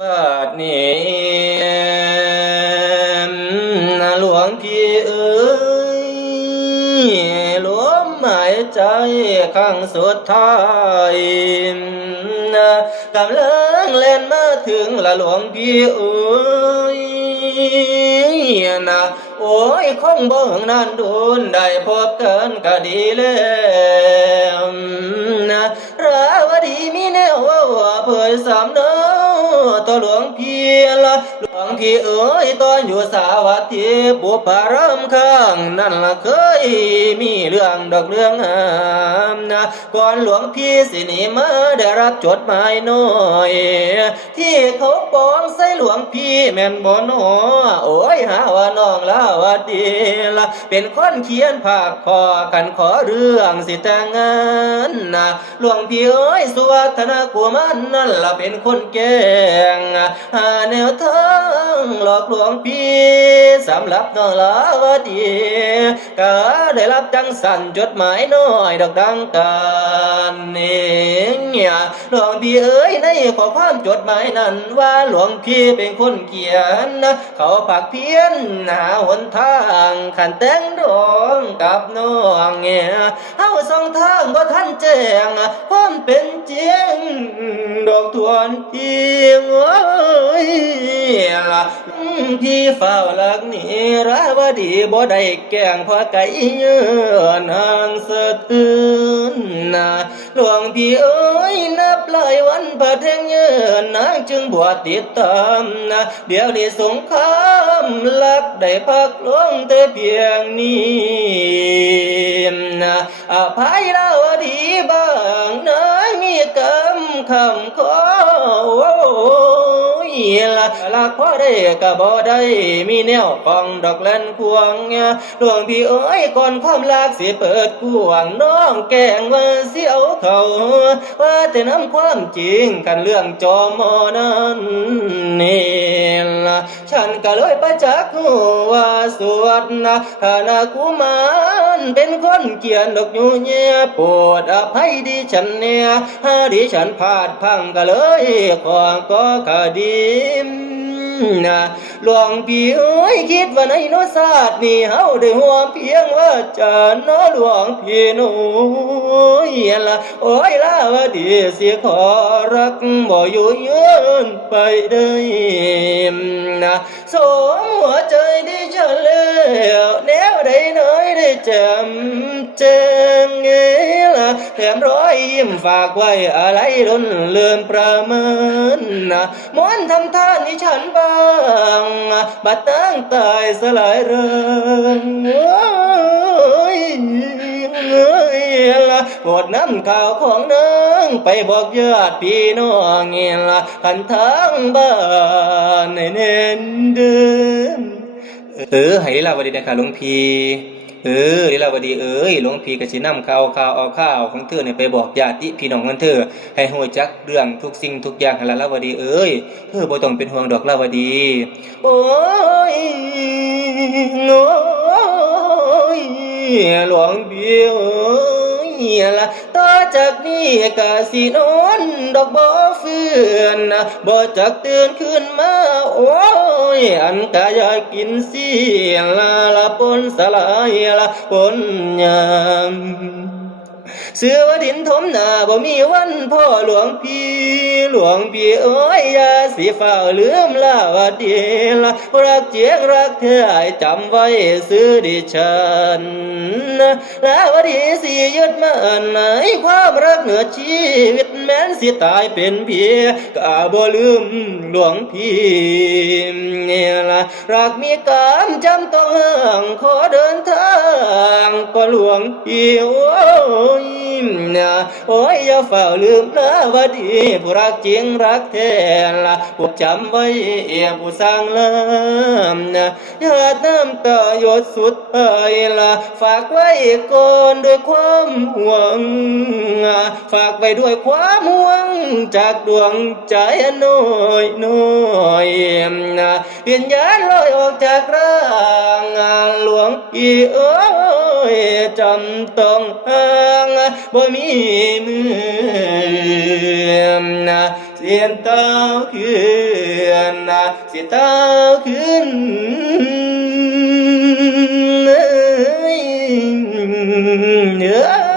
บัดนี้หลวงพี่เอ๋ยลมหายใจครั้งสุดท้ายกำลังเล่นมาถึงละหลวงพี่เอ๋ยนะโอ้ยคงบ่งนานดุนได้พบกันก็ดีแล้วนะราวดีมีแนวว่าเผยสามเนาตัวหลวงพี่ละหลวงพี่เอ๋ยตอนอยู่สาวัตถีบุพารามข้างนั่นละเคยมีเรื่องดอกเรื่องหามนะก่อนหลวงพี่สิหนีมาได้รับจดหมายน้อยที่เขาปองใส่หลวงพี่แม่นบ่นอโอ้ยหาว่าน้องลาวดีละเป็นคนเขียนภาคคอกันขอเรื่องสิแต่งงานนะหลวงพี่เอ๋ยสุวัฒนกุมันนั่นละเป็นคนแกงหาแนวทางหลอกหลวงพี่สำหรับน้องลาวดีก็ได้รับจังสันจดหมายน้อยดอกดังกันเนี่ยหลวงพี่เอ๋ยในข้อความจดหมายนั้นว่าหลวงพี่เป็นคนเขียนเขาผักเพี้ยนหาหนทางขันแต่งดองกับน้องเนี่ยเฮาสองทางบ่ทันแจ้งความเป็นจริงดอกทวนพี่เอ้ยล่ะพี่เฝ้าหลักนี่ราวดีบ่ได้แกล้งพอไก่เยือนห่างสะอื้นนะหลวงพี่เอ้ยนับหลายวันพระเทงเยือนนางจึงบวชติดตามนะเดี๋ยวนี้สงครามลักได้พักลงแต่เพียงนี้นะอภัยแล้วดีบ้างนะมีกรรมคำขอละพอได้ก็บ่ได้มีแนวของดอกแลนควงหลวงพี่เอ้ยก่อนความรักสิเปิดกวางน้องแกงว่าเสียวเขาว่าแต่น้ำความจริงกันเรื่องจอมอนั้นนี่ละฉันก็เลยประจักษ์ว่าสวดนะธนากุมารเป็นคนเขียนดอกยูเนียโปรดอภัยดิฉันเนี่ยดิฉันพลาดพังก็เลยขอก็คดีนะหลวงพี่เอ้ยคิดว่าในโนศาสตร์นี่เฮาได้หัวเพียงว่าจะน้อหลวงพี่หนูละโอ้ยลาวดีสิขอรักบ่อยู่ยืนไปได้นะสมหัวใจดิฉันแล้วแนวใดน้อยได้จำแจ้งละแถมรอยยิ้มฝากไว้อะไรล้นเลือนประเมินนะมอนทำท่านให้ฉันบ้างบัดตั้งตายสลายเรื่องละโปรดนำข่าวของนางไปบอกญาติพี่น้องเงี้ยละกันทั้งบ้านในเน้นเดิมให้ลาวดีนะคะหลวงพี่ลีลาวดีเอ้ยหลวงพี่ก็สินำข่าวเอาข่าวของเธอเนี่ยไปบอกญาติพี่น้องของเธอให้ฮู้จักเรื่องทุกสิ่งทุกอย่างหั่นล่ะลาวดีเอ้ยเธอบ่ต้องเป็นห่วงดอกลาวดีโอ้ยโอ้ยหลวงพี่เอ้ยล่ะต่อจากนี้ก็สินอนดอกบ่ฟื้นบ่จักตื่นขึ้นมาโอ้ยอันก็อยากกินเสียละปนสลายละปนยามเสือว่าดินถมหน้าบ่มีวันพ่อหลวงพี่เอ้ยอย่าสิฝ่าลืมลาวดีละรักเจียงรักเธอให้จำไว้ซื้อดิฉันลาวดีสิยึดมั่นในความรักเหนือชีวิตแม้นสิตายเป็นเพียก็บ่ลืมหลวงพี่เนี่ยละรักมีกรรมจำต้องห่างขอเดินทางก็หลวงพี่โอ้ยโอ้ยอย่าเฝ้าลืมนะว่าดีผู้รักจริงรักแท้ละพวกจำไว้ผู้สร้างลำหยาดน้ำตาหยดสุดท้ายละฝากไว้ก่อนด้วยความห่วงฝากไว้ด้วยความห่วงจากดวงใจน้อยวิญญาณลอยออกจากร่างหลวงพี่เอ้ยจำต้องห่างบ่มีมือเสียนเต้าคือ นาสิตาขึ้นเนื้อ